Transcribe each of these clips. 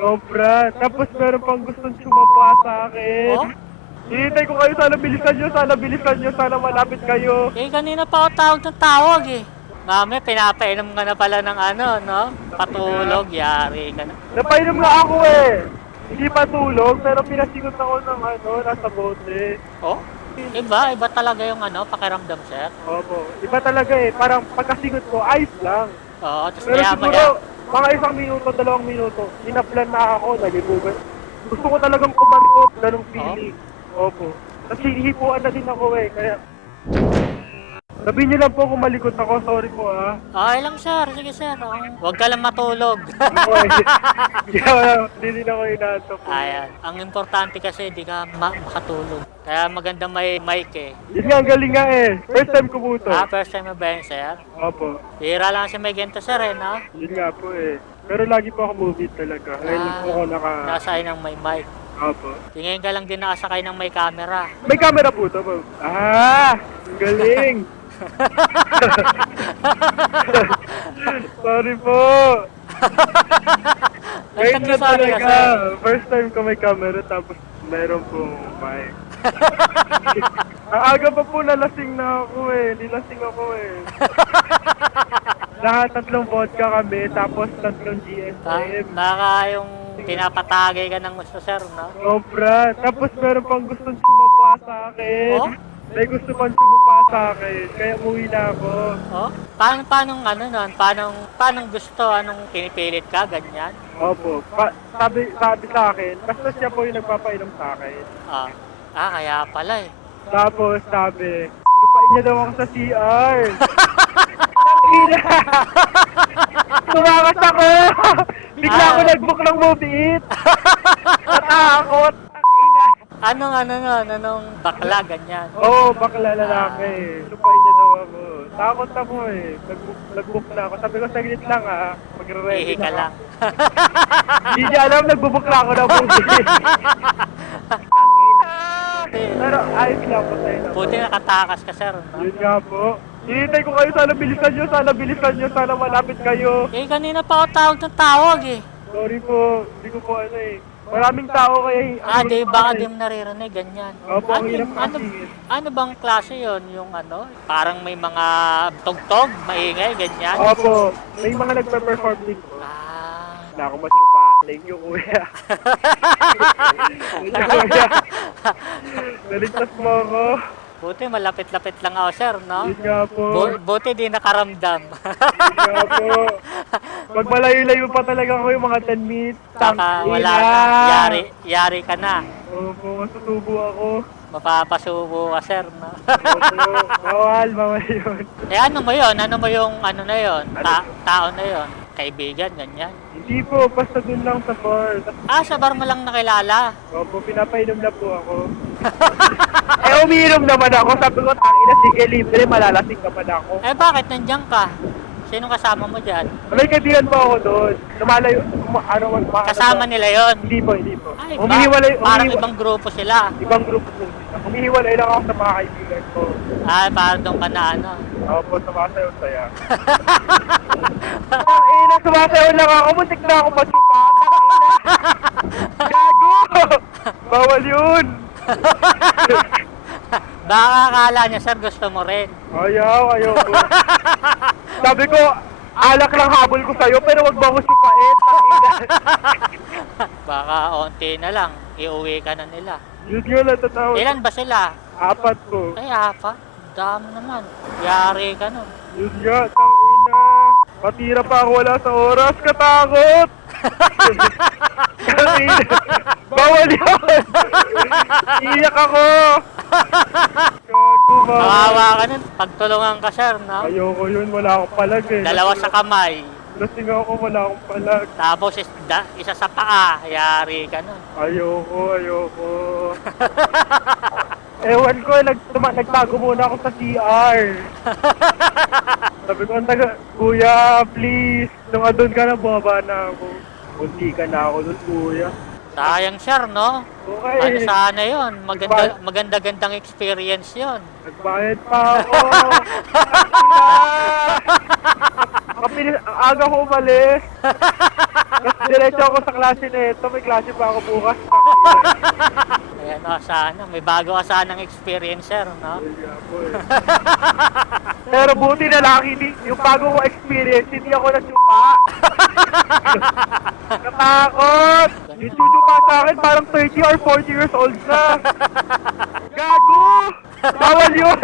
Sobra. Tapos meron pang gustong sumapa sa akin. Oh? Hinihintay ko kayo, sana bilisan nyo, sana malapit kayo. Eh, kanina pa ako tawag ng tawag eh. Mami, pinapainom ka na pala ng ano, no? Patulog, yari ka na. Napainom nga ako eh. Hindi pa tulog, pero pinasigot ako ng ano, nasa bote. Oh? Iba talaga yung ano, pakiramdam, sir. Opo. Iba talaga eh, parang pagkasigot ko, ayos lang. Oo, tapos Pero maya siguro, mga 1 minuto, 2 minuto, inaplan na ako, nalibugan. Gusto ko talagang kumalikot, ganong feeling. Opo. Tapos hinihipuan na din ako eh, kaya... Sabihin niyo lang po kung malikot ako, sorry po ah. Okay lang, sir. Sige, sir. Huwag ka lang matulog. Hindi din ako inaanto po. Ayan. Ang importante kasi, di ka makatulog. Kaya maganda may mic eh. Yun nga, ang galing nga eh. First time ko po ito. First time mo ba yun, sir? Opo. Bihira lang kasi may ganito, sir, eh, no? Yun nga po eh. Pero lagi po ako movie talaga. Ngayon po ako Nasay ng may mic. Opo. Tingin ka lang din nakasakay ng may camera. May camera po ito po. Ang galing. Sorry po. Ngayon na Sorry ka, talaga. sir. First time ko may camera tapos meron pong mic. Ang aga pa po nalasing na ako eh. Nilasing ako eh. Lahat 3 vodka kami tapos 3 GSM. Baka yung pinapatagay ka ng gusto, sir, no? Sobra. Tapos meron pang gustong sumapa sa akin. Oh? May gusto pang sumapa sa akin. Kaya umuwi na ako. Oh? Paano ano nun? Paano gusto? Anong pinipilit ka? Ganyan? Opo. Sabi sa akin, basta siya po yung nagpapainom sa akin. Kaya pala eh. Tapos sabi, lupain niya daw ako sa CR. Tangina! Tumakas ako! Bigla ako nag-book ng movie it. Natakot! Tangina! Anong bakla, ganyan? Oo, bakla lalaki. Lupain niya daw ako. Takot ako eh. Nag-book na ako. Sabi ko, saglit lang ah. Magre-ready Ihi ka na lang. Hindi niya alam, nagbubook na ako ng movie. Tangina! Pero ayos nga po tayo na. Buti nakatakas ka, sir, no? Yun nga po. Hinihintay ko kayo, sana bilisan nyo, sana malapit kayo. Eh, kanina pa ako tawag ng tawag eh. Sorry po, hindi ko po ano eh. Maraming tao kaya Baka di mo naririnig, ganyan. Opo, ang hirap ano, kasi. ano bang klase yon yung ano? Parang may mga tugtog, maingay, ganyan? Opo, may mga nagpe-perform din po. Wala akong matsupa. Thank you, kuya. Thank you, kuya. Naligtas mo ako. Buti, malapit-lapit lang ako, sir, no? Yun nga po. Buti di nakaramdam. Yun nga po. Pag malayo-layo pa talaga ako yung mga 10 minutes. Baka wala na. Yari ka na. Opo, masusubo ako. Mapapasubo ka, sir, no? Opo, bawal yun. Eh, ano mo yun? Ano mo yung ano na yun? Tao na yun? Kaibigan, ganyan? Hindi po, basta dun lang sa bar. Sa bar mo lang nakilala. Opo, pinapainom na po ako. Umiinom naman ako. Sabi ko, tangina, sige, libre, malalasing naman ako. Eh, bakit nandiyan ka? Sino kasama mo dyan? May kaibigan po ako doon. Lumalayo, Kasama nila yon. Hindi po. Ay, Humihiwalay, parang ibang grupo sila. ibang grupo po. Humihiwalay lang ako sa mga kaibigan ko. Parang doon ka na ano. Opo, sumasayaw-saya. Tangina, sumasayaw lang ako. Muntik na ako magsupa. Gago! Bawal yun! Baka akala niya, sir, gusto mo rin. Ayaw ko. Sabi ko, alak lang habol ko sa'yo, pero wag mo ako supain. Baka onti na lang, iuwi ka na nila. Yun nga lang, tatawa. Ilan ba sila? 4 po. Ay, 4. Dami naman. Yari ka nun. Yun nga, tangina. Matira pa ako, wala sa oras, katakot. Bawal yun. Iyak ako. Gago, bawal. Kawawa ka nun. Pagtulungan ka, sir, no? Ayoko yun, wala akong palag eh. Dalawa sa kamay. Lasing ako, wala akong palag. Tapos isa sa paa. Yari ka nun. Ayoko. Ewan ko, nagtago muna ako sa CR. Sabi ko, kuya, please. Nung andun ka na, bumaba na ako. Munti ka na ako dun, kuya. Sayang, sir, no? Okay. Ano sana yun? Maganda-gandang experience yun. Nagbayad pa ako. Ang aga ko umalis. Tapos diretso ako sa klase nito. May klase pa ako bukas. Ayan o, sana. May bago ka sanang experiencer, no? Pero buti na lang, hindi, yung bago ko experience, hindi ako nasupa. Natakot! Yung susupa sa akin, parang 30 or 40 years old na. Gago! Bawal yun!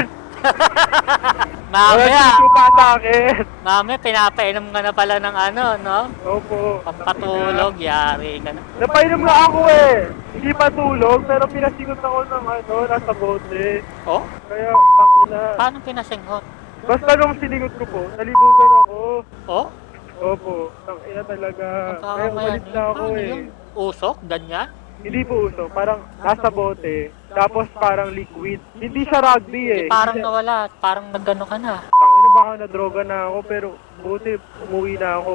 Wala Mamaya, susupa sa akin. mamaya pinapainom ka na pala ng ano, no? Opo. Pampatulog, yari ka na. Napainom na ako eh. Hindi pa tulog, pero pinasigot ako ng nasa bote. Oh? Kaya, tangina. Paano pinasinghot? Basta nung sinigot ko po, nalibugan ako. Oh? Opo, tangina talaga. Kaya Magkakamayan umalis na ako Paano eh. yun? Usok? Ganyan? Hindi po uso, parang nasa bote, tapos parang liquid. Hindi siya rugby eh. Parang Hindi siya- nawala, parang nagano ka na. Tangina, baka nadroga na ako, pero buti umuwi na ako.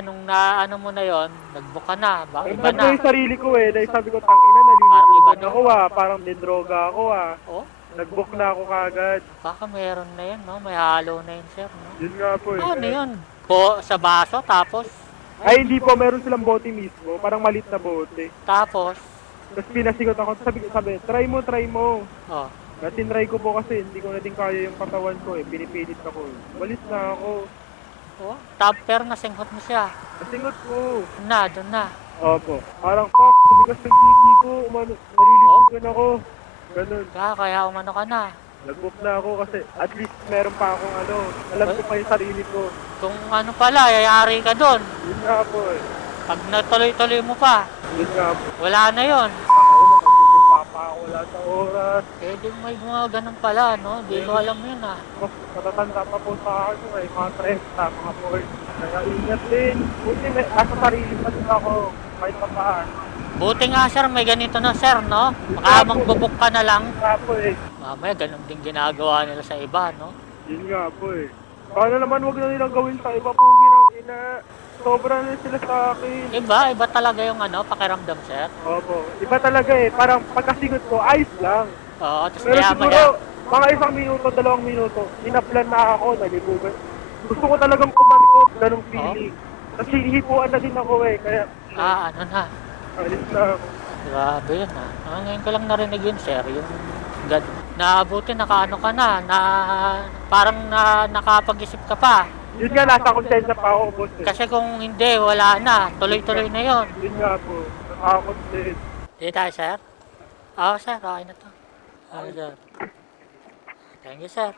Nung naano mo na yon, nagbook ka na, ba? Iba Nagbat ko na. yung sarili ko eh, dahil sabi ko, tangina, Parang iba nalilibugan na. ako parang dindroga ako Oh? Nagbook na ako kagad. Baka meron na yun, no? May halo na yun, sir, no? Yun nga po eh. Ano yun? Sa baso, tapos, Ay, hindi po, meron silang bote mismo, parang malit na bote. tapos, Tapos pinasigot ako, sabi, try mo. oh, Natinry ko po kasi hindi ko na din kaya yung katawan ko eh, pinipilit ako. Walis na ako. pero nasinghot mo siya. Nasingot ko. Doon na. Opo. Parang, fuck, sumigas ng titi ko, nalilibugan ako. Ganun. Kaya umano ka na. Nag-book na ako kasi at least meron pa akong alam ko pa yung sarili ko. Kung ano pala, yayari ka doon. Yun nga po eh. Pag natuloy-tuloy mo pa, Yun nga po. wala na yon. Ako magpapapa ako wala sa oras. Pwede may mga ganun pala, no? Di ko alam yun, ah. Mas matatanda pa po sa akin ko eh, mga 30, mga 40. Kaya ingat din. Buti may nasa sarili pa din ako. Kahit pa paano. Buti nga, sir, may ganito na, sir, no? Baka magbubuk ka na lang. Yun nga po eh. Mamaya, ganun din ginagawa nila sa iba, no? Yun nga po eh. Paano naman wag na nilang gawin sa iba po ng ina. Sobra na sila sa akin. Iba talaga yung pakiramdam, sir. Opo. Iba talaga eh. Parang pagkasigot ko, ayos lang. Oo, tapos Pero maya siguro, mga 1 minuto, 2 minuto, inaplan na ako, nalibugan. Gusto ko talagang kumalikot, ganong feeling. Tapos hinihipuan na din ako eh, kaya ano na. alis na ako. Grabe yun, ah. Ngayon ko lang narinig yun, sir. Yung naabuti, nakaano ka na, parang nakapag-isip ka pa. Yun nga, nasa konsensya pa ako, boss eh. Kasi kung hindi, wala na. Tuloy-tuloy na yon. Yun nga po, nakakot din. Hindi tayo, sir? Oo, sir. Okay na to. Okay, sir. Thank you, sir.